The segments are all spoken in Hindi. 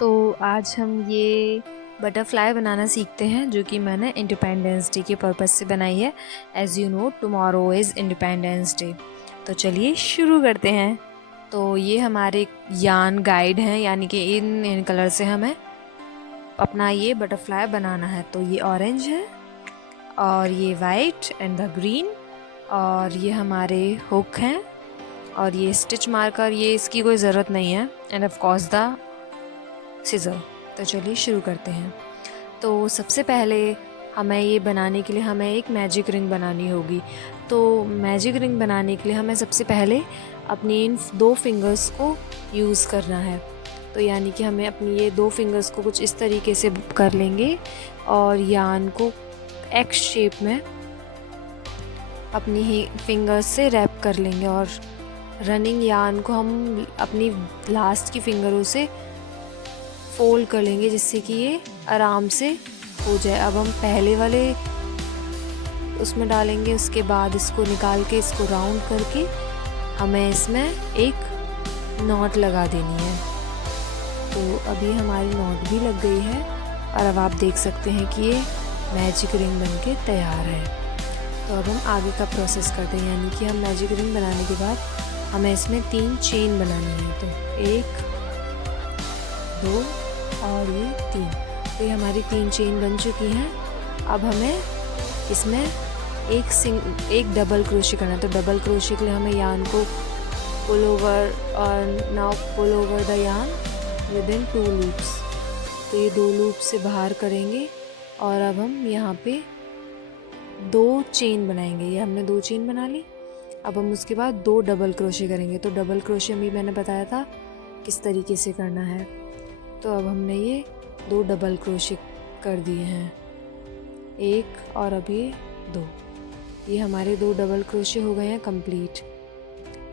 तो आज हम ये बटरफ्लाई बनाना सीखते हैं, जो कि मैंने इंडिपेंडेंस डे के पर्पज़ से बनाई है। As you know, tomorrow is independence day. तो चलिए शुरू करते हैं। तो ये हमारे यान गाइड हैं, यानी कि इन कलर से हमें अपना ये बटरफ्लाई बनाना है। तो ये ऑरेंज है और ये वाइट एंड द ग्रीन, और ये हमारे हुक हैं और ये स्टिच मार्कर, ये इसकी कोई ज़रूरत नहीं है, and of course the scissor. तो चलिए शुरू करते हैं। तो सबसे पहले हमें ये बनाने के लिए हमें एक मैजिक रिंग बनानी होगी। तो मैजिक रिंग बनाने के लिए हमें सबसे पहले अपनी इन 2 फिंगर्स को यूज़ करना है। तो यानी कि हमें अपनी ये 2 फिंगर्स को कुछ इस तरीके से कर लेंगे और यान को एक्स शेप में अपनी ही फिंगर्स से रैप कर लेंगे, और रनिंग यान को हम अपनी लास्ट की फिंगरों से फोल्ड कर लेंगे, जिससे कि ये आराम से हो जाए। अब हम पहले वाले उसमें डालेंगे, उसके बाद इसको निकाल के इसको राउंड करके हमें इसमें एक नॉट लगा देनी है। तो अभी हमारी नॉट भी लग गई है और अब आप देख सकते हैं कि ये मैजिक रिंग बनके तैयार है। तो अब हम आगे का प्रोसेस करते हैं, यानी कि हम मैजिक रिंग बनाने के बाद हमें इसमें 3 चेन बनानी है। तो 1, 2 और ये 3। तो ये हमारी 3 चेन बन चुकी हैं। अब हमें इसमें एक डबल क्रोशे करना है। तो डबल क्रोशे के लिए हमें यान को पुल ओवर और नाउ पुल ओवर द यान विद इन 2 लूप्स। तो ये 2 लूप से बाहर करेंगे और अब हम यहाँ पे 2 चेन बनाएंगे। ये हमने 2 चेन बना ली। अब हम उसके बाद 2 डबल क्रोशे करेंगे। तो डबल क्रोशे भी मैंने बताया था किस तरीके से करना है। तो अब हमने ये 2 डबल क्रोशे कर दिए हैं, 1 और अब ये 2। ये हमारे 2 डबल क्रोशे हो गए हैं कंप्लीट।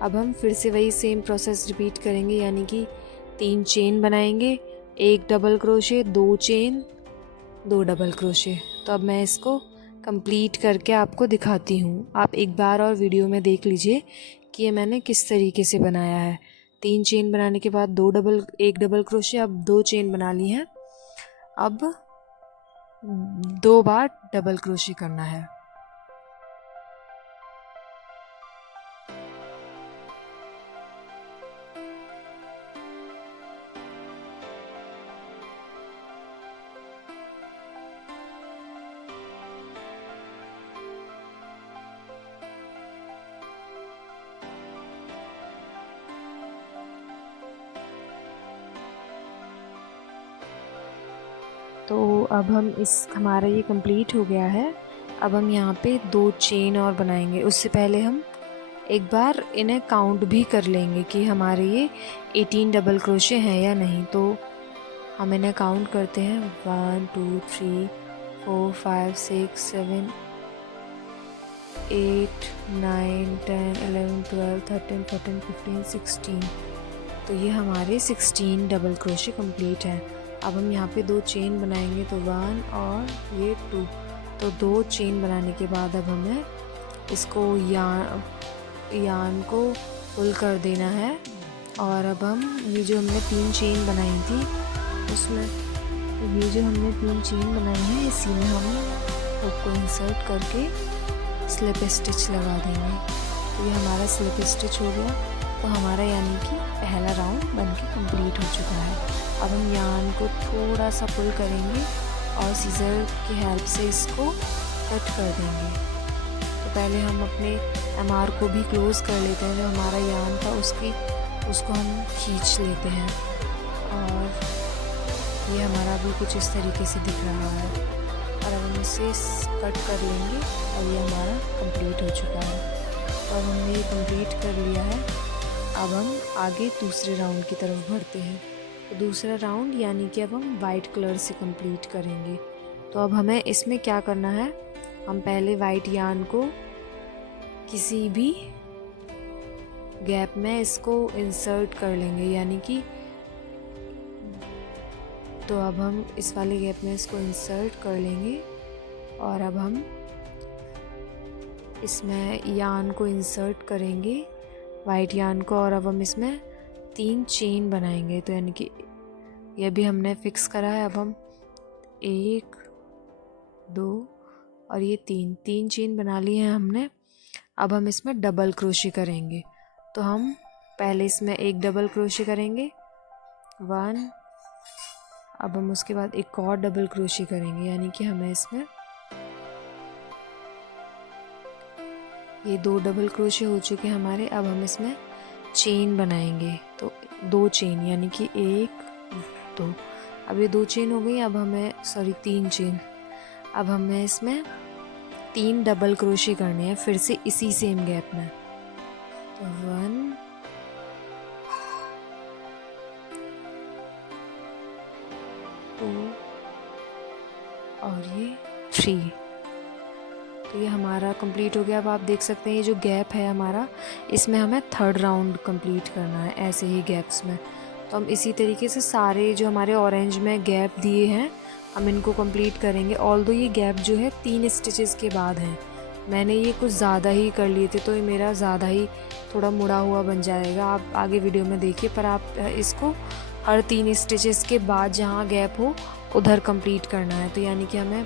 अब हम फिर से वही सेम प्रोसेस रिपीट करेंगे, यानी कि 3 चेन बनाएंगे, 1 double crochet, 2 chain, 2 double crochet. तो अब मैं इसको कंप्लीट करके आपको दिखाती हूँ। आप एक बार और वीडियो में देख लीजिए कि ये मैंने किस तरीके से बनाया है। 3 चेन बनाने के बाद 1 डबल क्रोशे, अब 2 चेन बना ली हैं। अब 2 बार डबल क्रोशे करना है। तो अब हम हमारा ये कंप्लीट हो गया है। अब हम यहाँ पे 2 चेन और बनाएंगे। उससे पहले हम एक बार इन्हें काउंट भी कर लेंगे कि हमारे ये 18 डबल क्रोशे हैं या नहीं। तो हम इन्हें काउंट करते हैं, 1 2 3 4 5 6 7 8 9 10 11 12 13 14 15 16। तो ये हमारे 16 डबल क्रोशे कंप्लीट हैं। अब हम यहाँ पे 2 चेन बनाएंगे, तो 1 और ये 2। तो 2 चेन बनाने के बाद अब हमें इसको यान को पुल कर देना है। और अब हम ये जो हमने 3 चेन बनाई थी उसमें ये जो हमने 3 चेन बनाई है, इसी में हम हुक को इंसर्ट करके स्लिप स्टिच लगा देंगे। तो ये हमारा स्लिप स्टिच हो गया। तो हमारा यानी कि पहला राउंड बनके कंप्लीट हो चुका है। अब हम यान को थोड़ा सा पुल करेंगे और सीज़र की हेल्प से इसको कट कर देंगे। तो पहले हम अपने MR को भी क्लोज़ कर लेते हैं। जो हमारा यान था उसको हम खींच लेते हैं, और ये हमारा भी कुछ इस तरीके से दिख रहा है। और अब हम इसे कट कर लेंगे और ये हमारा कंप्लीट हो चुका है। तो अब हमने ये कंप्लीट कर लिया है। अब हम आगे दूसरे राउंड की तरफ बढ़ते हैं। तो दूसरा राउंड यानी कि अब हम वाइट कलर से कंप्लीट करेंगे। तो अब हमें इसमें क्या करना है, हम पहले वाइट यान को किसी भी गैप में इसको इंसर्ट कर लेंगे, यानी कि तो अब हम इस वाले गैप में इसको इंसर्ट कर लेंगे और अब हम इसमें यान को इंसर्ट करेंगे, वाइट यान को, और अब हम इसमें 3 चेन बनाएंगे। तो यानी कि ये भी हमने फिक्स करा है। अब हम 1 2 और ये 3 चेन बना ली है हमने। अब हम इसमें डबल क्रोशे करेंगे। तो हम पहले इसमें एक डबल क्रोशे करेंगे 1। अब हम उसके बाद एक और डबल क्रोशे करेंगे, यानी कि हमें इसमें ये 2 डबल क्रोशे हो चुके हमारे। अब हम इसमें चेन बनाएंगे, तो 2 चेन, यानी कि 1 2। अब ये 2 चेन हो गई। अब हमें 3 चेन। अब हमें इसमें 3 डबल क्रोशे करने हैं फिर से इसी सेम गैप में। तो 1 2 और ये 3। तो ये हमारा कंप्लीट हो गया। अब आप देख सकते हैं ये जो गैप है हमारा, इसमें हमें 3rd राउंड कंप्लीट करना है ऐसे ही गैप्स में। तो हम इसी तरीके से सारे जो हमारे ऑरेंज में गैप दिए हैं हम इनको कंप्लीट करेंगे। ऑल्दो ये गैप जो है 3 स्टिचेस के बाद हैं, मैंने ये कुछ ज़्यादा ही कर लिए थे तो ये मेरा ज़्यादा ही थोड़ा मुड़ा हुआ बन जाएगा। आप आगे वीडियो में देखिए, पर आप इसको हर 3 स्टिचेस के बाद जहाँ गैप हो उधर कंप्लीट करना है। तो यानी कि हमें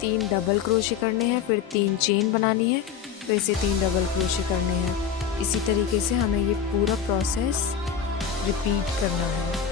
3 डबल क्रोशे करने हैं, फिर 3 चेन बनानी है, फिर से 3 डबल क्रोशे करने हैं। इसी तरीके से हमें ये पूरा प्रोसेस रिपीट करना है।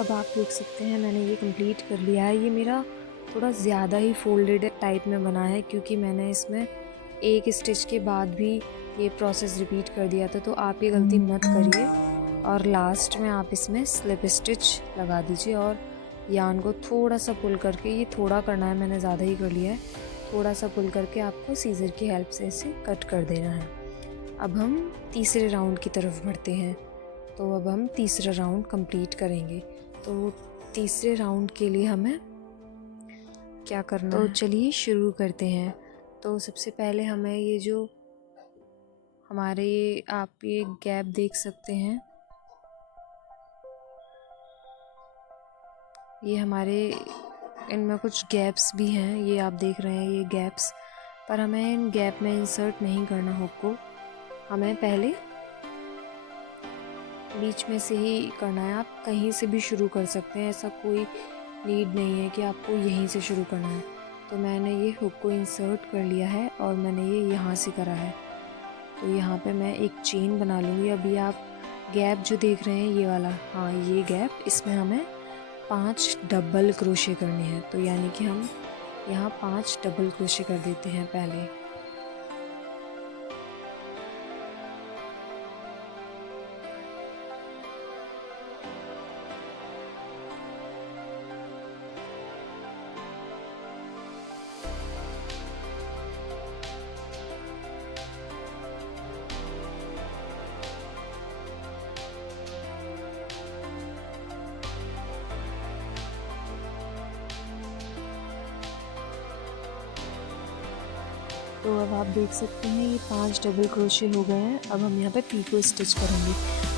अब आप देख सकते हैं मैंने ये कंप्लीट कर लिया है। ये मेरा थोड़ा ज़्यादा ही फोल्डेड टाइप में बना है क्योंकि मैंने इसमें एक स्टिच के बाद भी ये प्रोसेस रिपीट कर दिया था। तो आप ये गलती मत करिए और लास्ट में आप इसमें स्लिप स्टिच लगा दीजिए और यान को थोड़ा सा पुल करके, ये थोड़ा करना है, मैंने ज़्यादा ही कर लिया है, थोड़ा सा पुल करके आपको सीज़र की हेल्प से इसे कट कर देना है। अब हम तीसरे राउंड की तरफ बढ़ते हैं। तो अब हम तीसरा राउंड कंप्लीट करेंगे। तो तीसरे राउंड के लिए हमें क्या करना है, तो चलिए शुरू करते हैं। तो सबसे पहले हमें ये जो हमारे आप ये गैप देख सकते हैं, ये हमारे इनमें कुछ गैप्स भी हैं, ये आप देख रहे हैं ये गैप्स, पर हमें इन गैप में इंसर्ट नहीं करना हुक को, हमें पहले बीच में से ही करना है। आप कहीं से भी शुरू कर सकते हैं, ऐसा कोई नीड नहीं है कि आपको यहीं से शुरू करना है। तो मैंने ये हुक को इंसर्ट कर लिया है और मैंने ये यहाँ से करा है। तो यहाँ पे मैं एक चेन बना लूँगी। अभी आप गैप जो देख रहे हैं ये वाला, हाँ ये गैप, इसमें हमें 5 डबल क्रोशे करने हैं। तो यानी कि हम यहाँ 5 डबल क्रोशे कर देते हैं पहले। तो अब आप देख सकते हैं ये 5 डबल क्रोशे हो गए हैं। अब हम यहाँ पे पीको स्टिच करेंगे।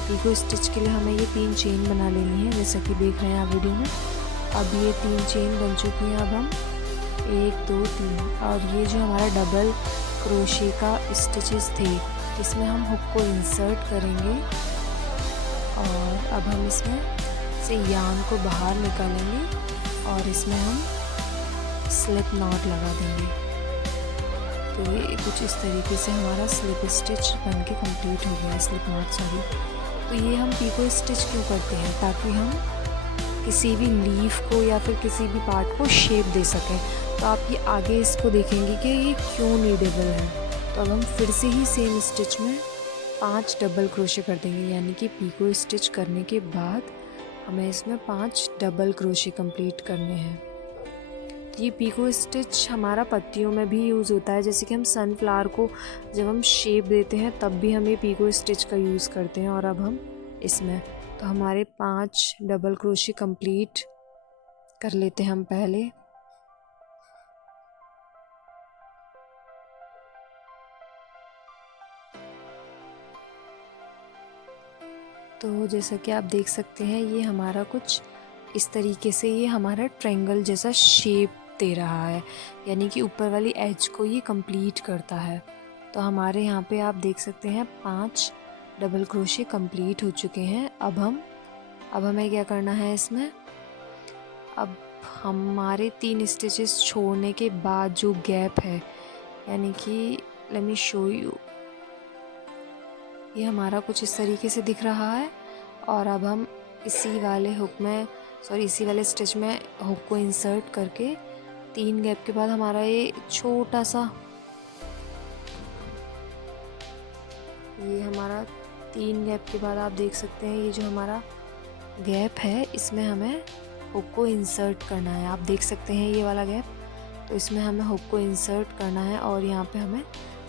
पीको स्टिच के लिए हमें ये 3 चेन बना लेनी है, जैसा कि देख रहे हैं आप वीडियो में। अब ये 3 चेन बन चुकी हैं। अब हम 1 2 3 और ये जो हमारा डबल क्रोशे का स्टिचेस थे इसमें हम हुक को इंसर्ट करेंगे और अब हम इसमें से यार्न को बाहर निकालेंगे और इसमें हम स्लिप नॉट लगा देंगे। तो ये कुछ इस तरीके से हमारा स्लिप स्टिच बन के कम्प्लीट हो गया, स्लिप नॉट सॉरी। तो ये हम पीको स्टिच क्यों करते हैं, ताकि हम किसी भी लीफ को या फिर किसी भी पार्ट को शेप दे सकें। तो आप ये आगे इसको देखेंगे कि ये क्यों नीडेबल है। तो अब हम फिर से ही सेम स्टिच में 5 डबल क्रोशे कर देंगे, यानी कि पीको स्टिच करने के बाद हमें इसमें 5 डबल क्रोशे कंप्लीट करने हैं। ये पीको स्टिच हमारा पत्तियों में भी यूज़ होता है, जैसे कि हम सनफ्लावर को जब हम शेप देते हैं तब भी हम ये पीको स्टिच का यूज़ करते हैं। और अब हम इसमें तो हमारे 5 डबल क्रोशे कंप्लीट कर लेते हैं हम पहले। तो जैसा कि आप देख सकते हैं ये हमारा कुछ इस तरीके से ये हमारा ट्रायंगल जैसा शेप दे रहा है, यानी कि ऊपर वाली एज को ये कंप्लीट करता है। तो हमारे यहाँ पे आप देख सकते हैं 5 डबल क्रोशे कंप्लीट हो चुके हैं। अब हमें क्या करना है इसमें, अब हमारे 3 स्टिचेस छोड़ने के बाद जो गैप है, यानी कि लेट मी शो यू, ये हमारा कुछ इस तरीके से दिख रहा है। और अब हम इसी वाले स्टिच में हुक को इंसर्ट करके 3 गैप के बाद हमारा ये छोटा सा, ये हमारा 3 गैप के बाद आप देख सकते हैं ये जो हमारा गैप है इसमें हमें हुक को इंसर्ट करना है। आप देख सकते हैं ये वाला गैप, तो इसमें हमें हुक को इंसर्ट करना है और यहाँ पे हमें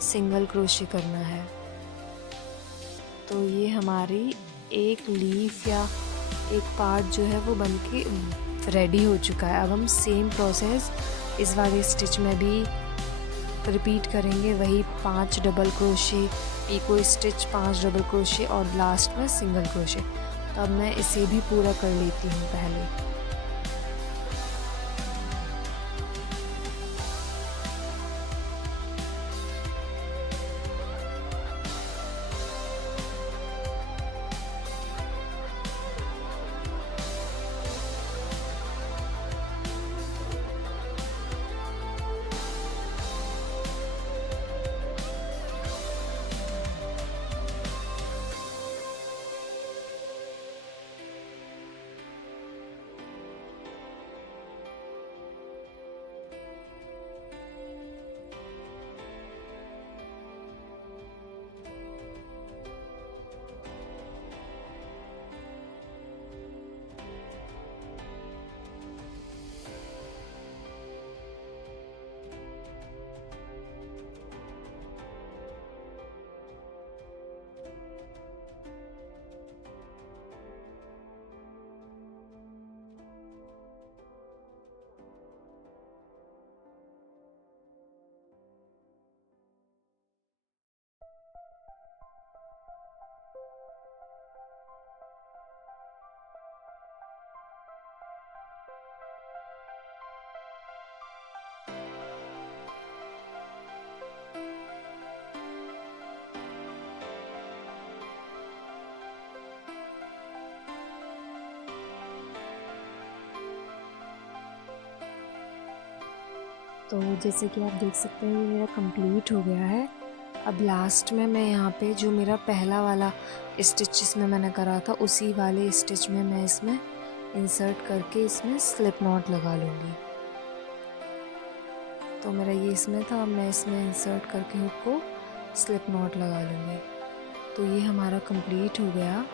सिंगल क्रोशे करना है। तो ये हमारी एक लीफ या एक पार्ट जो है वो बनके रेडी हो चुका है। अब हम सेम प्रोसेस इस वाले स्टिच में भी रिपीट करेंगे, वही 5 double crochet, picot stitch, 5 double crochet और लास्ट में सिंगल क्रोशे। तो अब मैं इसे भी पूरा कर लेती हूँ पहले। तो जैसे कि आप देख सकते हैं ये मेरा कंप्लीट हो गया है। अब लास्ट में मैं यहाँ पे जो मेरा पहला वाला स्टिच इसमें मैंने करा था उसी वाले स्टिच में मैं इसमें इंसर्ट करके इसमें स्लिप नॉट लगा लूँगी। तो मेरा ये इसमें था, अब मैं इसमें इंसर्ट करके हुक को स्लिप नॉट लगा लूँगी। तो ये हमारा कंप्लीट हो गया।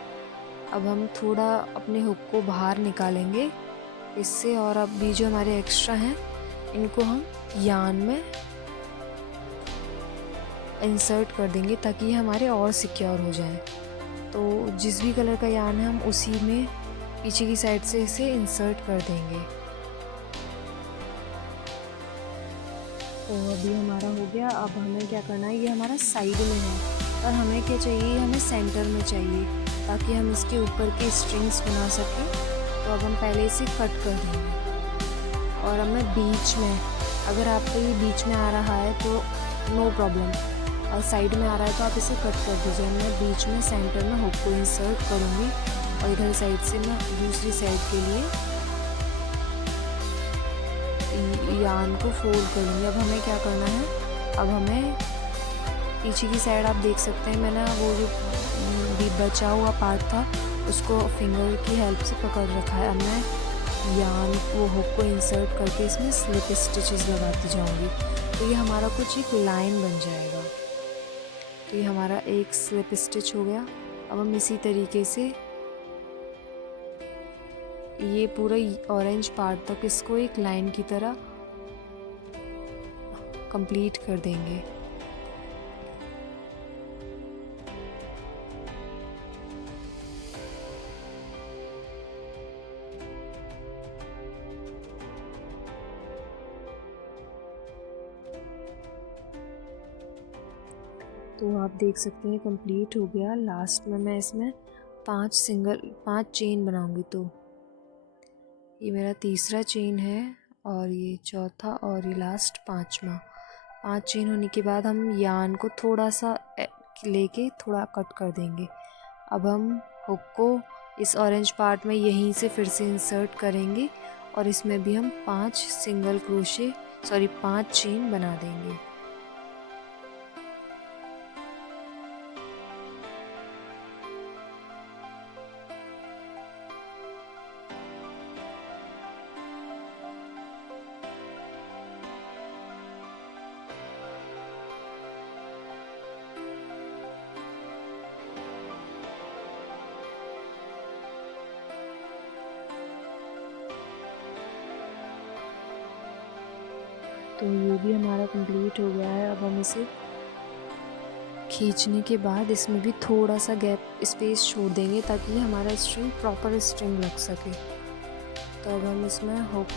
अब हम थोड़ा अपने हुक को बाहर निकालेंगे इससे, और अब भी जो हमारे एक्स्ट्रा हैं इनको हम यार्न में इंसर्ट कर देंगे ताकि ये हमारे और सिक्योर हो जाए। तो जिस भी कलर का यार्न है हम उसी में पीछे की साइड से इसे इंसर्ट कर देंगे। तो अभी हमारा हो गया। अब हमें क्या करना है, ये हमारा साइड में है और हमें क्या चाहिए, हमें सेंटर में चाहिए ताकि हम इसके ऊपर के स्ट्रिंग्स बना सकें। तो अब हम पहले इसे कट कर देंगे और अब मैं बीच में, अगर आपको ये बीच में आ रहा है तो नो प्रॉब्लम, और साइड में आ रहा है तो आप इसे कट कर दीजिए। मैं बीच में सेंटर में हुक को इंसर्ट करूँगी और इधर साइड से मैं दूसरी साइड के लिए यार्न को फोल्ड करूँगी। अब हमें क्या करना है, अब हमें पीछे की साइड आप देख सकते हैं मैंने वो जो बचा हुआ पार्ट था उसको फिंगर की हेल्प से पकड़ रखा है। अब मैं यार्न वो हुक को इंसर्ट करके इसमें स्लिप स्टिचेस लगाती जाऊंगी। तो ये हमारा कुछ एक लाइन बन जाएगा। तो ये हमारा एक स्लिप स्टिच हो गया। अब हम इसी तरीके से ये पूरा ऑरेंज पार्ट तक इसको एक लाइन की तरह कंप्लीट कर देंगे। तो आप देख सकते हैं कंप्लीट हो गया। लास्ट में मैं इसमें 5 चेन बनाऊंगी। तो ये मेरा तीसरा चेन है और ये चौथा और ये लास्ट 5वां। 5 चेन होने के बाद हम यार्न को थोड़ा सा लेके थोड़ा कट कर देंगे। अब हम हुक को इस ऑरेंज पार्ट में यहीं से फिर से इंसर्ट करेंगे और इसमें भी हम 5 चेन बना देंगे। तो ये भी हमारा कंप्लीट हो गया है। अब हम इसे खींचने के बाद इसमें भी थोड़ा सा गैप स्पेस छोड़ देंगे ताकि हमारा स्ट्रिंग प्रॉपर स्ट्रिंग लग सके। तो अब हम इसमें हुक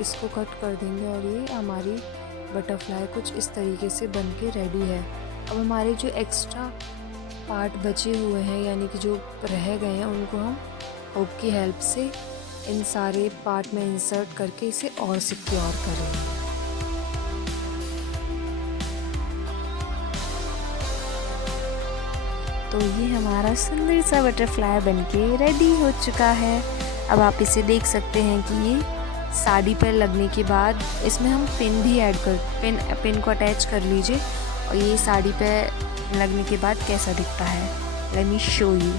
इसको कट कर देंगे और ये हमारी बटरफ्लाई कुछ इस तरीके से बन के रेडी है। अब हमारे जो एक्स्ट्रा पार्ट बचे हुए हैं यानी कि जो रह गए हैं उनको हम हुक की हेल्प से इन सारे पार्ट में इंसर्ट करके इसे और सिक्योर करेंगे। तो ये हमारा सुंदर सा बटरफ्लाई बनके रेडी हो चुका है। अब आप इसे देख सकते हैं कि ये साड़ी पर लगने के बाद इसमें हम पिन भी ऐड कर पिन को अटैच कर लीजिए और ये साड़ी पे लगने के बाद कैसा दिखता है। Let me show you.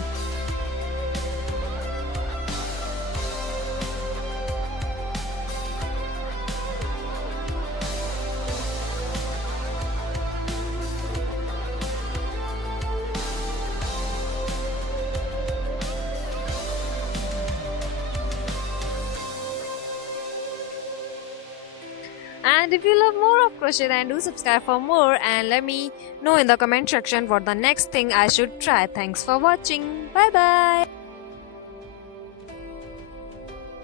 And if you love more of crochet, then do subscribe for more and let me know in the comment section what the next thing I should try. Thanks for watching. Bye bye.